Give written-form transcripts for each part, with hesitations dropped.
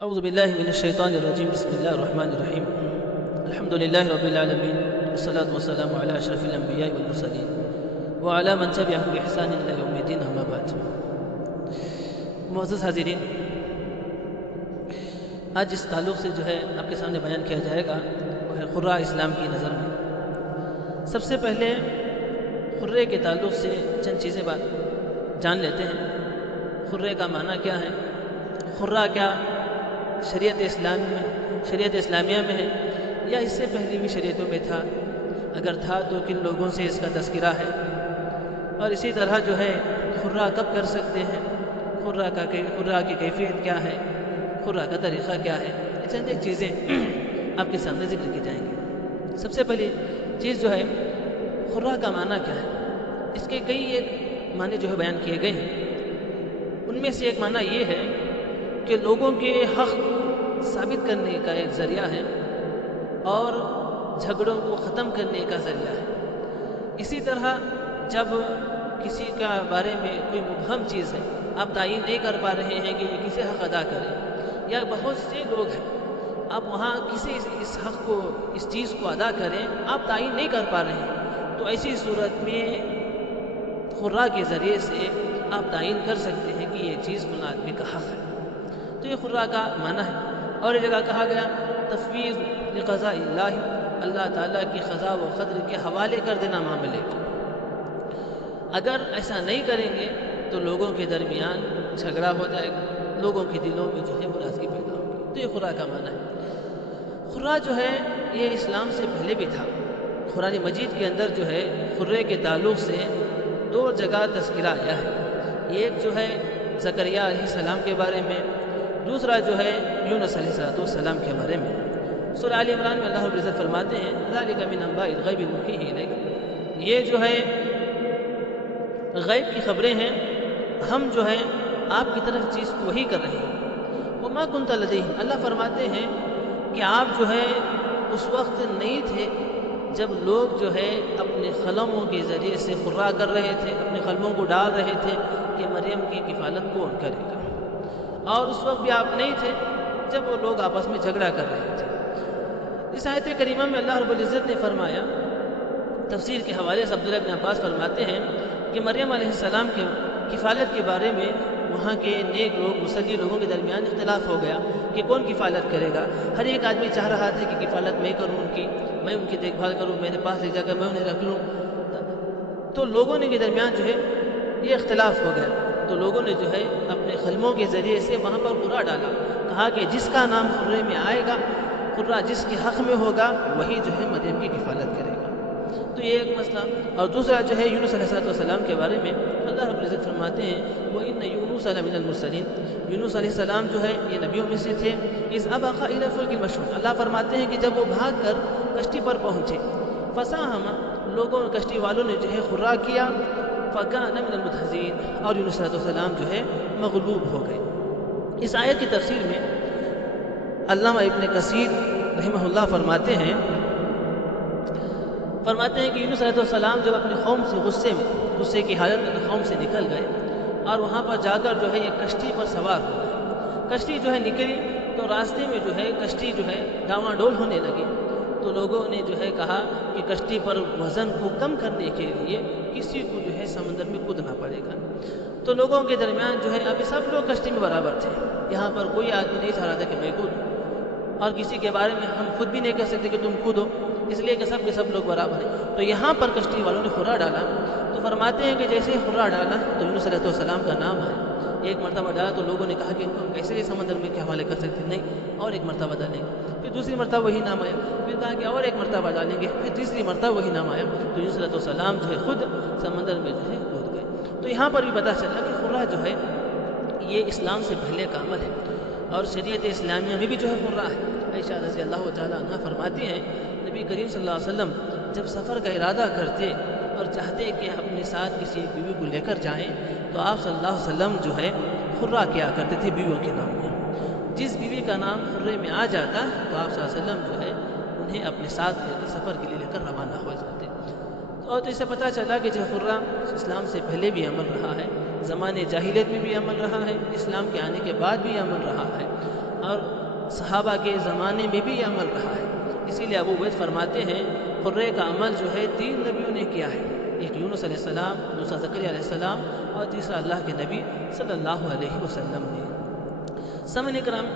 اعوذ باللہ من الشیطان الرجیم بسم اللہ الرحمن الرحیم الحمد للہ رب العالمین والصلاة والسلام علی اشرف الانبیاء والمرسلین وعلی من تبعهم بإحسان الی یوم الدین اما بعد۔ معزز حاضرین، آج اس تعلق سے جو ہے آپ کے سامنے بیان کیا جائے گا وہ ہے قراء اسلام کی نظر میں۔ سب سے پہلے قرے کے تعلق سے چند چیزیں جان لیتے ہیں۔ قرے کا معنی کیا ہے؟ قرہ کیا شریعت اسلامیہ میں ہے یا اس سے پہلے بھی شریعتوں میں تھا؟ اگر تھا تو کن لوگوں سے اس کا تذکرہ ہے؟ اور اسی طرح جو ہے قرہ کب کر سکتے ہیں؟ قرہ کی کیفیت کیا ہے؟ قرہ کا طریقہ کیا ہے؟ یہ چند ایک چیزیں آپ کے سامنے ذکر کی جائیں گی۔ سب سے پہلی چیز جو ہے قرہ کا معنی کیا ہے؟ اس کے کئی ایک معنی جو ہے بیان کیے گئے ہیں۔ ان میں سے ایک معنی یہ ہے کہ لوگوں کے حق ثابت کرنے کا ایک ذریعہ ہے اور جھگڑوں کو ختم کرنے کا ذریعہ ہے۔ اسی طرح جب کسی کا بارے میں کوئی مبہم چیز ہے، آپ تعین نہیں کر پا رہے ہیں کہ یہ کسے حق ادا کرے، یا بہت سے لوگ ہیں آپ وہاں کسی اس حق کو اس چیز کو ادا کریں آپ تعین نہیں کر پا رہے ہیں، تو ایسی صورت میں قرہ کے ذریعے سے آپ تعین کر سکتے ہیں کہ یہ چیز ان آدمی کا حق ہے۔ تو یہ قرہ کا معنی ہے۔ اور یہ جگہ کہا گیا تفویض لقضاء اللہ، اللہ تعالیٰ کی قضاء و قدر کے حوالے کر دینا معاملے کو۔ اگر ایسا نہیں کریں گے تو لوگوں کے درمیان جھگڑا ہو جائے گا، لوگوں کے دلوں میں جو ہے ناراضگی پیدا ہوگی۔ تو یہ قرہ کا معنی ہے۔ قرہ جو ہے یہ اسلام سے پہلے بھی تھا۔ قرآن مجید کے اندر جو ہے قرے کے تعلق سے دو جگہ تذکرہ آیا ہے۔ ایک جو ہے زکریا علیہ السلام کے بارے میں، دوسرا جو ہے یونس علیہ السلام کے بارے میں۔ سورہ آل عمران میں اللہ رب العزت فرماتے ہیں ذَلِكَ مِنْ أَنْبَاءِ الْغَيْبِ نُوحِيهِ إِلَيْكَ، یہ جو ہے غیب کی خبریں ہیں، ہم جو ہے آپ کی طرف چیز کو وحی کر رہے ہیں۔ وَمَا كُنْتَ لَدَيْهِمْ، اللہ فرماتے ہیں کہ آپ جو ہے اس وقت نہیں تھے جب لوگ جو ہے اپنے قلموں کے ذریعے سے قرہ کر رہے تھے، اپنے قلموں کو ڈال رہے تھے کہ مریم کی کفالت کون کرے گا، اور اس وقت بھی آپ نہیں تھے جب وہ لوگ آپس میں جھگڑا کر رہے تھے۔ اس آیت کریمہ میں اللہ رب العزت نے فرمایا، تفسیر کے حوالے سے عبداللہ بن عباس فرماتے ہیں کہ مریم علیہ السلام کے کفالت کے بارے میں وہاں کے نیک لوگ مصلی لوگوں کے درمیان اختلاف ہو گیا کہ کون کفالت کرے گا۔ ہر ایک آدمی چاہ رہا تھا کہ کفالت میں کروں، میں ان کی دیکھ بھال کروں، میرے پاس لے جا کر میں انہیں رکھ لوں۔ تو لوگوں نے کے درمیان جو ہے یہ اختلاف ہو گیا، تو لوگوں نے جو ہے اپنے قلموں کے ذریعے سے وہاں پر قرہ ڈالا، کہا کہ جس کا نام قرے میں آئے گا، قرہ جس کے حق میں ہوگا وہی جو ہے مریم کی کفالت کرے گا۔ تو یہ ایک مسئلہ۔ اور دوسرا جو ہے یونس علیہ السلام کے بارے میں اللہ رب العزت فرماتے ہیں وَإِنَّ يُونُسَ لَمِنَ الْمُرْسَلِينَ، یونس علیہ السلام جو ہے یہ نبیوں میں سے تھے۔ اِذْ أَبَقَ إِلَى الْفُلْكِ الْمَشْحُونِ، اللہ فرماتے ہیں کہ جب وہ بھاگ کر کشتی پر پہنچے، فَسَاهَمَ، لوگوں کشتی والوں نے جو ہے قرہ کیا، فَكَانَ مِنَ الْمُدْحَضِينَ، اور یونس علیہ السلام جو ہے مغلوب ہو گئے۔ اس آیت کی تفسیر میں علامہ ابن کثیر رحمہ اللہ فرماتے ہیں کہ یونس علیہ السلام جب اپنی قوم سے غصے کی حالت میں قوم سے نکل گئے اور وہاں پر جا کر جو ہے ایک کشتی پر سوار ہو گئے۔ کشتی جو ہے نکلی تو راستے میں جو ہے کشتی جو ہے ڈاواں ڈول ہونے لگی، تو لوگوں نے جو ہے کہا کہ کشتی پر وزن کو کم کرنے کے لیے کسی کو جو ہے سمندر میں کودنا پڑے گا۔ تو لوگوں کے درمیان جو ہے ابھی سب لوگ کشتی میں برابر تھے، یہاں پر کوئی آدمی نہیں چاہ رہا تھا کہ میں کودوں، اور کسی کے بارے میں ہم خود بھی نہیں کہہ سکتے کہ تم کودو، اس لیے کہ سب کے سب لوگ برابر ہیں۔ تو یہاں پر کشتی والوں نے قرہ ڈالا، تو فرماتے ہیں کہ جیسے ہی قرہ ڈالا تو یونس علیہ السلام کا نام آیا۔ ایک مرتبہ ڈالا تو لوگوں نے کہا کہ ان کو ہم کیسے ہی سمندر میں کے حوالے کر سکتے ہیں، نہیں، اور ایک مرتبہ ڈالیں گے۔ پھر دوسری مرتبہ وہی نام آیا، پھر کہا کہ اور ایک مرتبہ ڈالیں گے، پھر تیسری مرتبہ وہی نام آیا، تو یونس علیہ السلام جو ہے خود سمندر میں جو ہے کود گئے۔ تو یہاں پر بھی پتہ چلا کہ قرہ جو ہے یہ اسلام سے پہلے کا عمل ہے، اور شریعت اسلامیہ میں بھی جو ہے قرہ ہے۔ عائشہ رضی اللہ تعالیٰ عنہ فرماتی ہیں نبی کریم صلی اللہ علیہ وسلم جب سفر کا ارادہ کرتے اور چاہتے کہ اپنے ساتھ کسی بیوی کو لے کر جائیں تو آپ صلی اللہ علیہ وسلم جو ہے قرہ کیا کرتے تھے بیویوں کے نام میں۔ جس بیوی کا نام قرے میں آ جاتا تو آپ صلی اللہ علیہ وسلم جو ہے انہیں اپنے ساتھ لے کر سفر کے لیے لے کر روانہ ہو جاتے۔ اور تو اس سے پتہ چلا کہ جو قرہ اسلام سے پہلے بھی عمل رہا ہے، زمانے جاہلیت میں بھی عمل رہا ہے، اسلام کے آنے کے بعد بھی عمل رہا ہے۔ اور صحابہ کے زمانے میں بھی یہ عمل رہا ہے۔ اسی لیے ابو عبید فرماتے ہیں خرے کا عمل جو ہے 3 نبیوں نے کیا ہے، ایک یونس علیہ السلام، دوسرا زکریا علیہ السلام، اور تیسرا اللہ کے نبی صلی اللہ علیہ وسلم نے۔ سامعین کرام،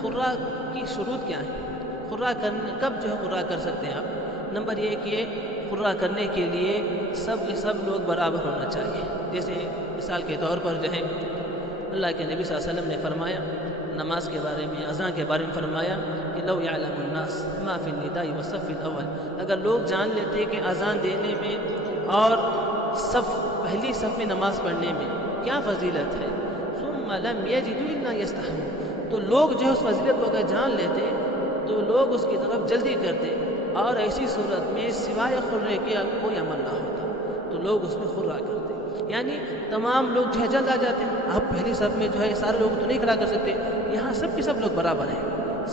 خرہ کی شروط کیا ہے؟ خرہ کب جو ہے خرہ کر سکتے ہیں آپ؟ نمبر 1 یہ خرہ کرنے کے لیے سب لوگ برابر ہونا چاہیے۔ جیسے مثال کے طور پر جو ہے اللہ کے نبی صلی اللہ علیہ وسلم نے فرمایا نماز کے بارے میں، اذان کے بارے میں فرمایا کہ لو یعلم الناس ما فی النداء والصف الاول، اگر لوگ جان لیتے کہ اذان دینے میں اور پہلی صف میں نماز پڑھنے میں کیا فضیلت ہے، ثم لم یجدوا الا یستحمون، تو لوگ جو ہے اس فضیلت کو اگر جان لیتے تو لوگ اس کی طرف جلدی کرتے، اور ایسی صورت میں سوائے خرے کے کوئی عمل نہ ہوتا تو لوگ اس میں خرہ کرتے، یعنی تمام لوگ جو ہے جلد آ جاتے ہیں۔ آپ پہلی صف میں جو ہے سارے لوگ تو نہیں کھڑا کر سکتے، یہاں سب کے سب لوگ برابر ہیں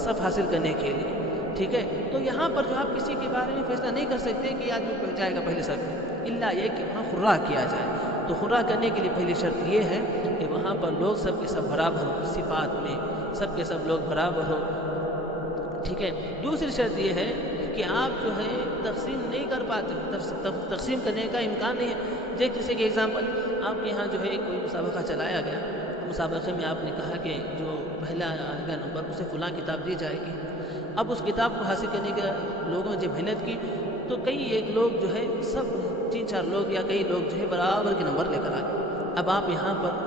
صف حاصل کرنے کے لیے، ٹھیک ہے؟ تو یہاں پر جو آپ کسی کے بارے میں فیصلہ نہیں کر سکتے کہ آدمی جائے گا پہلے صف میں، الا یہ کہ وہاں خرہ کیا جائے۔ تو خرہ کرنے کے لیے پہلی شرط یہ ہے کہ وہاں پر لوگ سب کے سب برابر ہو، صفات میں سب کے سب لوگ برابر ہو، ٹھیک ہے؟ دوسری شرط یہ ہے کہ آپ جو ہے تقسیم نہیں کر پاتے، تقسیم کرنے کا امکان نہیں ہے۔ جیسے کہ ایگزامپل آپ کے یہاں جو ہے کوئی مسابقہ چلایا گیا، مسابقے میں آپ نے کہا کہ جو پہلا آئے گا نمبر اسے فلاں کتاب دی جائے گی۔ اب اس کتاب کو حاصل کرنے کے لوگوں نے جب محنت کی تو ایک لوگ جو ہے سب 3-4 لوگ یا کئی لوگ جو ہے برابر کے نمبر لے کر آ گئے۔ اب آپ یہاں پر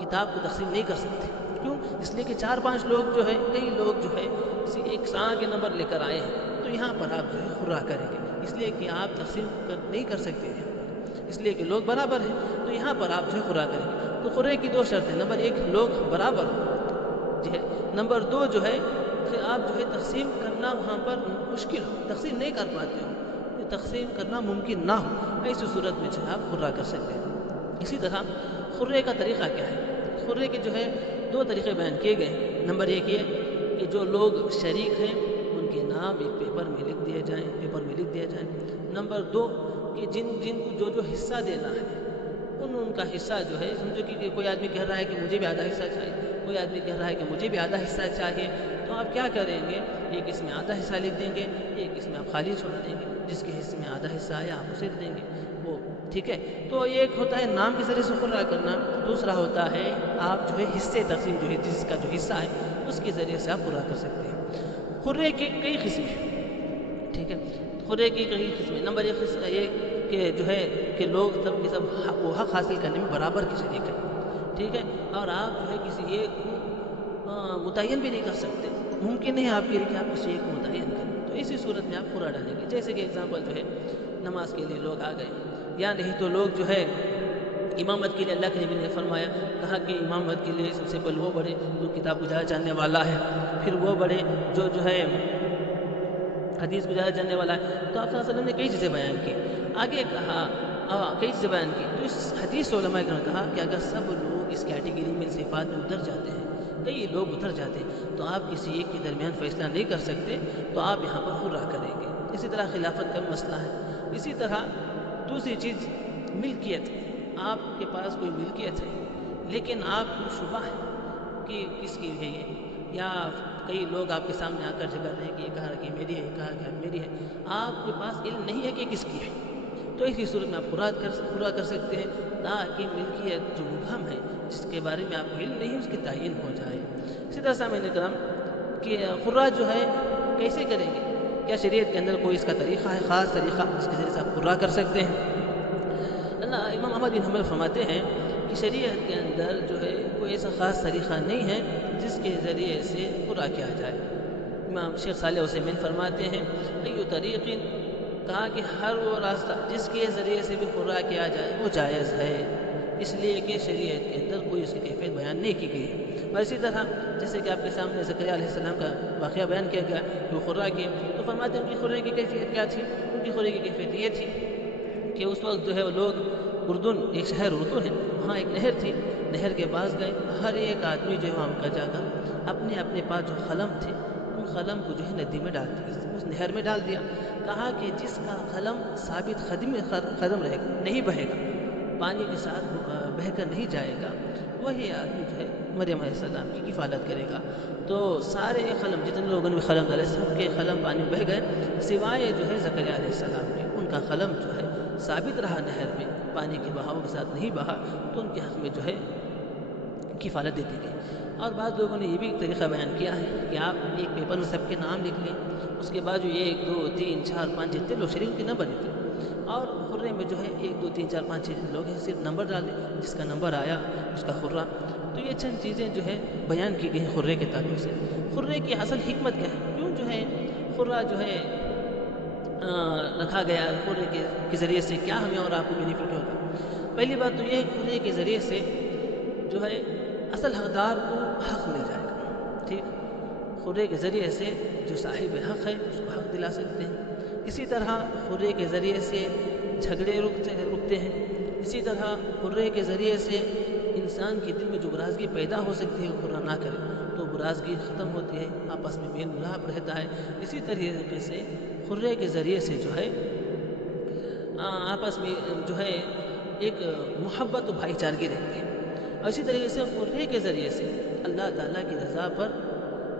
کتاب کو تقسیم نہیں کر سکتے، کیوں؟ اس لیے کہ 4-5 لوگ جو ہے کئی لوگ جو ہے ایک ساں کے نمبر لے کر آئے ہیں، تو یہاں پر آپ جو ہے خرہ کریں گے، اس لیے کہ آپ تقسیم نہیں کر سکتے ہیں، اس لیے کہ لوگ برابر ہیں، تو یہاں پر آپ جو ہے خرہ کریں گے۔ تو خرے کی 2 شرطیں، نمبر 1 لوگ برابر جو ہے، نمبر 2 جو ہے کہ آپ جو ہے تقسیم کرنا وہاں پر مشکل ہو، تقسیم نہیں کر پاتے ہو، تقسیم کرنا ممکن نہ ہو، ایسی صورت میں جو ہے آپ خرہ کر سکتے ہیں۔ اسی طرح خرے کا طریقہ کیا ہے؟ خرے کے جو ہے 2 طریقے بیان کیے گئے۔ نمبر 1 یہ کہ جو لوگ شریک ہیں ان کے نام ایک پیپر میں لکھ دیے جائیں، نمبر 2 کہ جن کو جو حصہ دینا ہے ان کا حصہ جو ہے، سمجھو کہ کوئی آدمی کہہ رہا ہے کہ مجھے بھی آدھا حصہ چاہیے، کوئی آدمی کہہ رہا ہے کہ مجھے بھی آدھا حصہ چاہیے، تو آپ کیا کریں گے؟ ایک اس میں آدھا حصہ لکھ دیں گے، ایک اس میں آپ خالی چھوڑ دیں گے، جس کے حصے میں آدھا حصہ آیا آپ اسے دیں گے وہ، ٹھیک ہے؟ تو ایک ہوتا ہے نام کے ذریعے سے خرہ کرنا، دوسرا ہوتا ہے آپ جو ہے حصے تقسیم جو ہے جس کا جو حصہ ہے اس کے ذریعے سے آپ خرہ کر سکتے ہیں۔ خرے کے کئی قسمیں ہیں، ٹھیک ہے؟ خرے کی کئی قسمیں، نمبر 1 قسم یہ کہ جو ہے کہ لوگ سب کے سب وہ حق حاصل کرنے میں برابر کی شریک ہے، ٹھیک ہے؟ اور آپ جو ہے کسی ایک کو متعین بھی نہیں کر سکتے، ممکن نہیں ہے آپ کے لیے کہ آپ کسی ایک کو متعین کریں، تو اسی صورت میں آپ خرہ ڈالیں گے۔ جیسے کہ ایگزامپل جو ہے نماز کے لیے لوگ آ گئے، یا نہیں تو لوگ جو ہے امامت کے لیے اللہ کے نبی نے فرمایا، کہا کہ امامت کے لیے سب سے پہلے وہ بڑے جو کتاب کو زیادہ جاننے والا ہے، پھر وہ بڑے جو ہے حدیث کو زیادہ جاننے والا ہے، تو آپ صلی اللہ علیہ وسلم نے کئی چیزیں بیان کی، آگے کہا کئی چیزیں بیان کی، تو اس حدیث علماء نے کہا کہ اگر سب لوگ اس کیٹیگری میں صفات میں اتر جاتے ہیں، کئی لوگ اتر جاتے ہیں، تو آپ کسی ایک کے درمیان فیصلہ نہیں کر سکتے، تو آپ یہاں پر خرہ کریں گے۔ اسی طرح خلافت کا مسئلہ ہے، اسی طرح دوسری چیز ملکیت، آپ کے پاس کوئی ملکیت ہے لیکن آپ کو شبہ ہے کہ کس کی ہے یہ، یا کئی لوگ آپ کے سامنے آ کر جھگڑ رہے ہیں کہ یہ کہا کہ میری ہے، یہ کہا کہ میری ہے، آپ کے پاس علم نہیں ہے کہ کس کی ہے، تو اسی صورت میں آپ خرہ کر سکتے ہیں، تاکہ ملکیت جو مبہم ہے جس کے بارے میں آپ کو علم نہیں ہے اس کی تعین ہو جائے۔ اسی طرح سامعین کرام کہ خرہ جو ہے کیسے کریں گے؟ کیا شریعت کے اندر کوئی اس کا طریقہ ہے، خاص طریقہ جس کے ذریعے سے آپ خرہ کر سکتے ہیں؟ امام احمد بن حنبل فرماتے ہیں کہ شریعت کے اندر جو ہے کوئی ایسا خاص طریقہ نہیں ہے جس کے ذریعے سے خرہ کیا جائے۔ امام شیخ صالح عثیمین فرماتے ہیں ایو طریق، کہا کہ ہر وہ راستہ جس کے ذریعے سے بھی خرہ کیا جائے وہ جائز ہے، اس لیے کہ شریعت کے اندر کوئی اس کی کیفیت بیان نہیں کی گئی ہے۔ اور اسی طرح جیسے کہ آپ کے سامنے زکریا علیہ السلام کا واقعہ بیان کیا گیا کہ وہ خرہ کیے، تو فرماتے ہیں ان کی خرے کی کیفیت کیا تھی؟ ان کی خرے کی کیفیت یہ تھی کہ اس وقت جو ہے وہ لوگ ایک شہر اردن ہے، وہاں ایک نہر تھی، نہر کے پاس گئے، ہر ایک آدمی جو ہے وہاں کا جا کر اپنے اپنے پاس جو قلم تھے ان قلم کو جو ہے ندی میں ڈال دیا، اس نہر میں ڈال دیا، کہا کہ جس کا قلم ثابت قدم رہے گا، نہیں بہے گا، پانی کے ساتھ بہہ کر نہیں جائے گا، وہی آدمی جو ہے مریم علیہ السلام کی کفالت کرے گا۔ تو سارے قلم جتنے لوگوں نے قلم ڈالے سب کے قلم پانی میں بہہ گئے، سوائے جو ہے زکریا علیہ السلام کے، ان کا قلم جو ہے ثابت رہا نہر میں، پانی کے بہاؤ کے ساتھ نہیں بہا، تو ان کے حق میں جو ہے کفالت دے دی گئی۔ اور بعض لوگوں نے یہ بھی ایک طریقہ بیان کیا ہے کہ آپ ایک پیپر میں سب کے نام لکھ لیں، اس کے بعد جو 1 2 3 4 5 جتنے لوگ شریک کے نمبر لکھ لیں، اور خرے میں جو ہے 1 2 3 4 5 6 لوگ ہیں، صرف نمبر ڈال دیں، جس کا نمبر آیا اس کا خرہ۔ تو یہ چند چیزیں جو ہے بیان کی گئی ہیں خرے کے تعلق سے۔ خرے کی اصل حکمت کیا ہے، کیوں جو ہے خرہ جو ہے رکھا گیا، خرے کے ذریعے سے کیا ہمیں اور آپ کو بینیفٹ ہوگا؟ پہلی بات تو یہ ہے خرے کے ذریعے سے جو ہے اصل حقدار کو حق مل جائے گا، ٹھیک، خرے کے ذریعے سے جو صاحب حق ہے اس کو حق دلا سکتے ہیں۔ اسی طرح خرے کے ذریعے سے جھگڑے رکتے ہیں، اسی طرح خرے کے ذریعے سے انسان کے دل میں جو برازگی پیدا ہو سکتی ہے وہ خرہ نہ کرے تو برازگی ختم ہوتی ہے، آپس میں میل ملاپ رہتا ہے۔ اسی طریقے سے خرے کے ذریعے سے جو ہے آپس میں جو ہے ایک محبت و بھائی چارگی رہتی ہے۔ اور اسی طریقے سے خرے کے ذریعے سے اللہ تعالیٰ کی رضا پر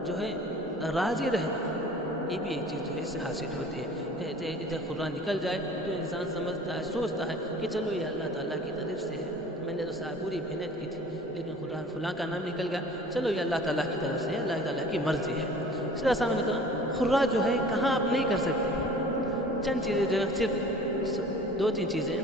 جو ہے راضی رہنا، یہ بھی ایک چیز جو ہے اس سے حاصل ہوتی ہے کہ جب خرہ نکل جائے تو انسان سمجھتا ہے، سوچتا ہے کہ چلو یہ اللہ تعالیٰ کی طرف سے ہے، میں نے تو پوری محنت کی تھی لیکن خدا فلاں کا نام نکل گیا، چلو یہ اللہ تعالیٰ کی طرف سے ہے، اللہ تعالیٰ کی مرضی ہے۔ اس طرح سامنے کرنا خرہ جو ہے کہاں آپ نہیں کر سکتے، چند چیزیں جو ہے صرف 2 3 چیزیں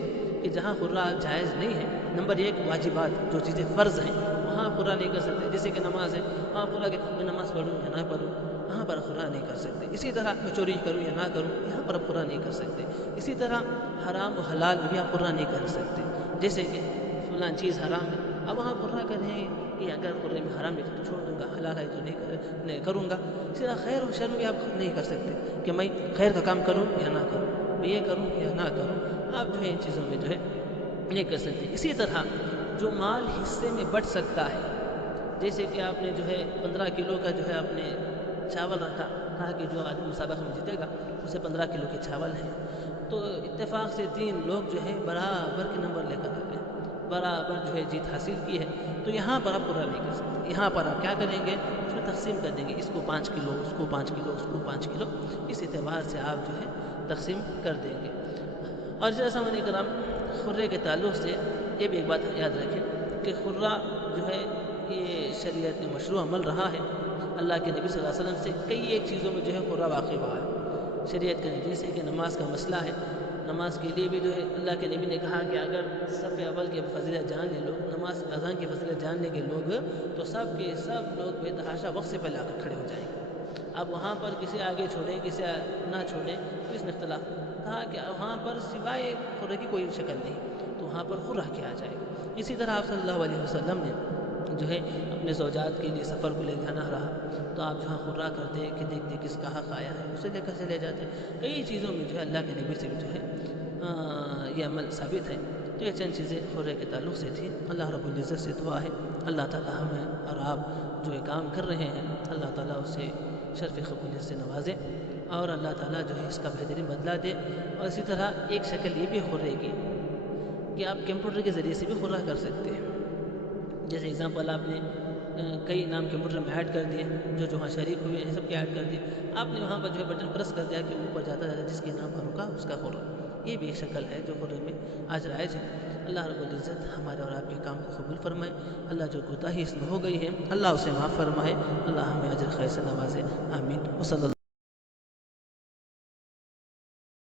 کہ جہاں خرہ جائز نہیں ہے۔ نمبر 1 واجبات، جو چیزیں فرض ہیں وہاں خرہ نہیں کر سکتے، جیسے کہ نماز ہے، وہاں خرہ کہ میں نماز پڑھوں یا نہ پڑھوں، وہاں پر خرہ نہیں کر سکتے۔ اسی طرح میں چوری کروں یا نہ کروں، یہاں پر خرہ نہیں کر سکتے۔ اسی طرح حرام و حلال میں بھی آپ خرہ نہیں کر سکتے، جیسے کہ فلاں چیز حرام ہے، اب وہاں خرہ کریں کہ اگر خرے میں حرام نہیں تو چھوڑ دوں گا، حلال ہے تو نہیں کروں گا۔ اسی طرح خیر و شر میں بھی آپ نہیں کر سکتے کہ میں خیر کا کام کروں یا نہ کروں، میں یہ کروں یا نہ کروں، آپ جو ہے ان چیزوں میں جو ہے نہیں کر سکتے۔ اسی طرح جو مال حصے میں بٹ سکتا ہے، جیسے کہ آپ نے جو ہے 15 کلو کا جو ہے آپ نے چاول رکھا، کہا کہ جو آدمی مسابقہ میں جیتے گا اسے 15 کلو کے چاول ہیں، تو اتفاق سے 3 لوگ جو ہے برابر کے نمبر لے کر آ گئے، برابر جو ہے جیت حاصل کی ہے، تو یہاں پر آپ خرہ نہیں کر سکتے۔ یہاں پر آپ کیا کریں گے، اس میں تقسیم کر دیں گے، اس کو 5 کلو، اس کو 5 کلو، اس کو 5 کلو، اس اعتبار سے آپ جو ہے تقسیم کر دیں گے۔ اور جیسا سامعین کرام خرے کے تعلق سے یہ بھی ایک بات یاد رکھیں کہ خرہ جو ہے یہ شریعت میں مشروع عمل رہا ہے، اللہ کے نبی صلی اللہ علیہ وسلم سے کئی ایک چیزوں میں جو ہے خرہ واقع ہوا ہے شریعت کے، جیسے کہ نماز کا مسئلہ ہے، نماز کے لیے بھی جو ہے اللہ کے نبی نے کہا کہ اگر صف اول کی فضیلت جان لے لوگ، نماز اذان کی فضیلت جان لیں گے لوگ، تو سب کے سب لوگ بے تحاشا وقت سے پہلے آ کر کھڑے ہو جائیں گے۔ اب وہاں پر کسی آگے چھوڑیں کسی نہ چھوڑیں تو اس میں اختلاف، کہا کہ وہاں پر سوائے خرے کی کوئی شکل نہیں، تو وہاں پر خرہ کیا جائے گا۔ اسی طرح آپ صلی اللہ علیہ وسلم نے جو ہے اپنے زوجات کے لیے سفر کو لے جانا رہا تو آپ جہاں خرہ کرتے کہ دیکھتے کس کا حق آیا ہے اسے لے کر چلے جاتے۔ کئی چیزوں میں جو ہے اللہ کے نبی سے بھی جو ہے یہ عمل ثابت ہے۔ تو یہ چند چیزیں خرے کے تعلق سے تھیں۔ اللہ رب العزت سے دعا ہے اللہ تعالیٰ ہمیں اور آپ جو یہ کام کر رہے ہیں اللہ تعالیٰ اسے شرف قبولیت سے نوازے، اور اللہ تعالیٰ جو ہے اس کا بہترین بدلہ دے۔ اور اسی طرح ایک شکل یہ بھی خرے کی کہ آپ کمپیوٹر کے ذریعے سے بھی خرہ کر سکتے ہیں، جیسے اگزامپل آپ نے کئی نام کمپیوٹر میں ایڈ کر دیے، جو وہاں شریک ہوئے ہیں سب کے ایڈ کر دیے، آپ نے وہاں پر جو ہے بٹن پریس کر دیا کہ اوپر جاتا جاتا جس کے نام پر رکا اس کا خرہ، یہ بھی ایک شکل ہے جو خرے میں آج رائج ہے۔ اللہ رب العزت ہمارے اور آپ کے کام کو قبول فرمائے، اللہ جو کوتاہی اس میں ہو گئی ہے اللہ اسے معاف فرمائے، اللہ ہمیں اجر خیر سے نوازے، آمین۔ وصلی اللہ